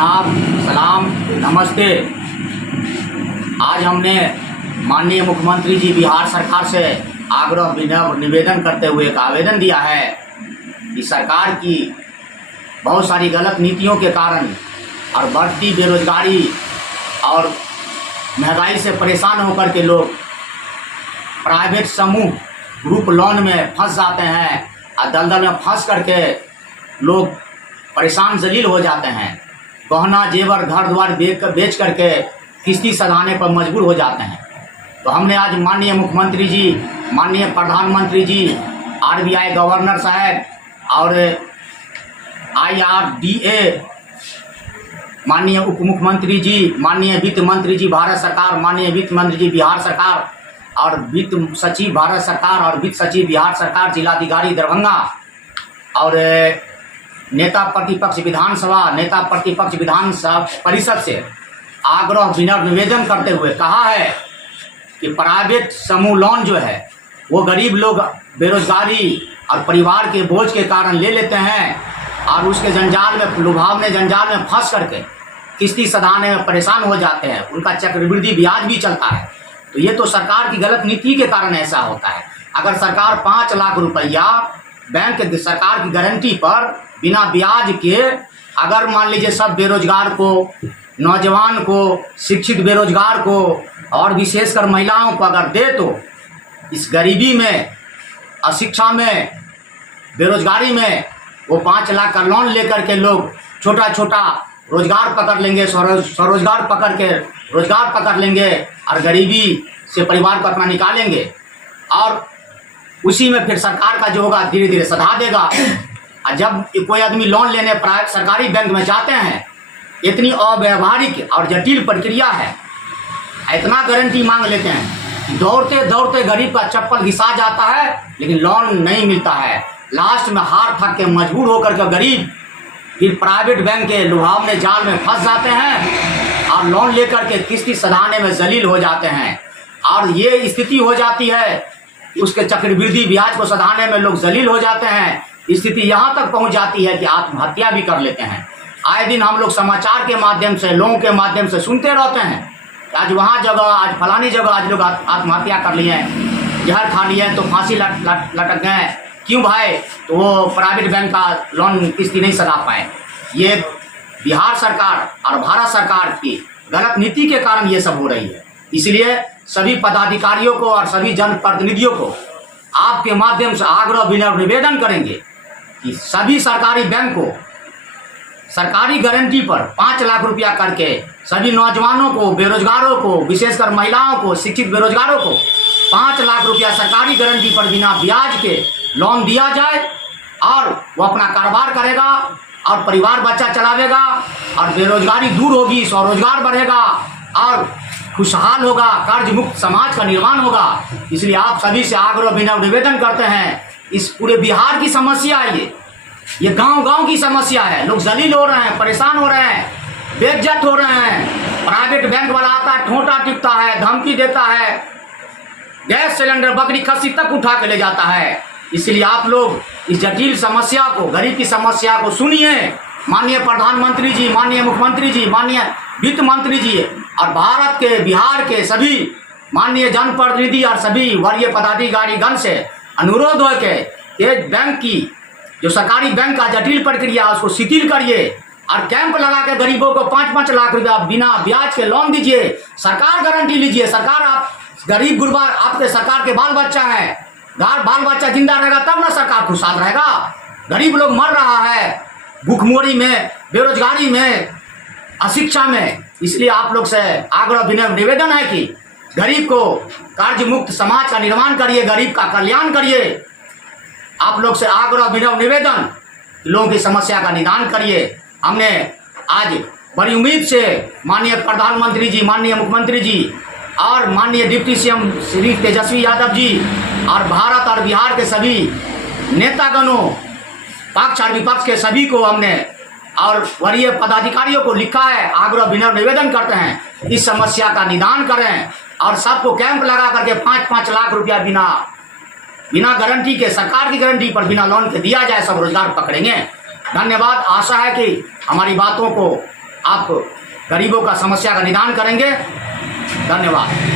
आदाब, सलाम, नमस्ते। आज हमने माननीय मुख्यमंत्री जी बिहार सरकार से आग्रह निवेदन करते हुए एक आवेदन दिया है कि सरकार की बहुत सारी गलत नीतियों के कारण और बढ़ती बेरोजगारी और महंगाई से परेशान होकर के लोग प्राइवेट समूह ग्रुप लोन में फंस जाते हैं और दलदल में फंस करके लोग परेशान जलील हो जाते हैं। गहना जेवर घर द्वार बेच करके किस्ती सधाने पर मजबूर हो जाते हैं। तो हमने आज माननीय मुख्यमंत्री जी, माननीय प्रधानमंत्री जी, आरबीआई गवर्नर साहब और IRDA माननीय उप मुख्यमंत्री जी, माननीय वित्त मंत्री जी भारत सरकार, माननीय वित्त मंत्री जी बिहार सरकार और वित्त सचिव भारत सरकार और वित्त सचिव बिहार सरकार, जिलाधिकारी दरभंगा और नेता प्रतिपक्ष विधान परिषद से आग्रह निवेदन करते हुए कहा है कि प्राइवेट समूह लोन जो है वो गरीब लोग बेरोजगारी और परिवार के बोझ के कारण ले लेते हैं और उसके लुभावने जंजाल में फंस करके किस्ती सधाने में परेशान हो जाते हैं। उनका चक्रवृद्धि ब्याज भी चलता है। तो ये तो सरकार की गलत नीति के कारण ऐसा होता है। अगर सरकार 5 लाख रुपया बैंक सरकार की गारंटी पर बिना ब्याज के अगर मान लीजिए सब बेरोजगार को, नौजवान को, शिक्षित बेरोजगार को और विशेषकर महिलाओं को अगर दे तो इस गरीबी में, अशिक्षा में, बेरोजगारी में वो 5 लाख का लोन लेकर के लोग छोटा छोटा रोजगार पकड़ लेंगे, स्वरोजगार पकड़ लेंगे और गरीबी से परिवार को अपना निकालेंगे और उसी में फिर सरकार का जो होगा धीरे धीरे सधा देगा। और जब कोई आदमी लोन लेने प्राइवेट सरकारी बैंक में जाते हैं, इतनी अव्यावहारिक और जटिल प्रक्रिया है, इतना गारंटी मांग लेते हैं, दौड़ते दौड़ते गरीब का चप्पल घिसा जाता है लेकिन लोन नहीं मिलता है। लास्ट में हार थक के मजबूर होकर के गरीब फिर प्राइवेट बैंक के लुभावने जाल में फंस जाते हैं और लोन लेकर के किस्ती सधाने में जलील हो जाते हैं। और ये स्थिति हो जाती है, उसके चक्रवृद्धि ब्याज को सधाने में लोग जलील हो जाते हैं। स्थिति यहाँ तक पहुँच जाती है कि आत्महत्या भी कर लेते हैं। आए दिन हम लोग समाचार के माध्यम से, लोगों के माध्यम से सुनते रहते हैं, आज वहाँ जगह, आज फलानी जगह आज लोग आत्महत्या कर लिए हैं, जहर खा लिए हैं तो फांसी लटक गए। क्यों भाई? तो वो प्राइवेट बैंक का लोन किस्ती नहीं सधा पाए। ये बिहार सरकार और भारत सरकार की गलत नीति के कारण ये सब हो रही है। इसलिए सभी पदाधिकारियों को और सभी जनप्रतिनिधियों को आपके माध्यम से आग्रह निवेदन करेंगे कि सभी सरकारी बैंक को सरकारी गारंटी पर 5 लाख रुपया करके सभी नौजवानों को, बेरोजगारों को, विशेषकर महिलाओं को, शिक्षित बेरोजगारों को 5 लाख रुपया सरकारी गारंटी पर बिना ब्याज के लोन दिया जाए और वो अपना कारोबार करेगा और परिवार बच्चा चलावेगा और बेरोजगारी दूर होगी, स्वरोजगार बढ़ेगा और खुशहाल होगा, कर्ज मुक्त समाज का निर्माण होगा। इसलिए आप सभी से आग्रह निवेदन करते हैं, इस पूरे बिहार की समस्या है, ये गांव-गांव की समस्या है। लोग जलील हो रहे हैं, परेशान हो रहे हैं, बेइज्जत हो रहे हैं। प्राइवेट बैंक वाला आता है, ठोंटा टिपता है, धमकी देता है, गैस सिलेंडर, बकरी खस्सी तक उठा के ले जाता है। इसलिए आप लोग इस जटिल समस्या को, गरीब की समस्या को सुनिए। माननीय प्रधानमंत्री जी, माननीय मुख्यमंत्री जी, माननीय वित्त मंत्री जी और भारत के, बिहार के सभी माननीय जनप्रतिनिधि और सभी वरीय पदाधिकारीगण से अनुरोध है कि ये बैंक की जो सरकारी बैंक का जटिल प्रक्रिया उसको शिथिल करिए और कैंप लगा के गरीबों को 5-5 लाख रुपया बिना ब्याज के लोन दीजिए। सरकार गारंटी लीजिए। सरकार, आप गरीब गुरबा, आपके सरकार के बाल बच्चा है, बाल बच्चा जिंदा रहेगा तब ना सरकार खुशहाल रहेगा। गरीब लोग मर रहा है भूखमरी में, बेरोजगारी में, अशिक्षा में। इसलिए आप लोग से आग्रह निवेदन है कि गरीब को कर्ज मुक्त समाज का निर्माण करिए, गरीब का कल्याण करिए। आप लोग से आग्रह निवेदन, लोगों की समस्या का निदान करिए। हमने आज बड़ी उम्मीद से माननीय प्रधानमंत्री जी, माननीय मुख्यमंत्री जी और माननीय डिप्टी सीएम श्री तेजस्वी यादव जी और भारत और बिहार के सभी नेतागणों, पक्ष और विपक्ष के सभी को हमने और वरीय पदाधिकारियों को लिखा है, आग्रह निवेदन करते हैं इस समस्या का निदान करें और सबको कैंप लगा करके 5-5 लाख रुपया बिना गारंटी के, सरकार की गारंटी पर बिना लोन के दिया जाए, सब रोजगार पकड़ेंगे। धन्यवाद। आशा है कि हमारी बातों को आप गरीबों का समस्या का निदान करेंगे। धन्यवाद।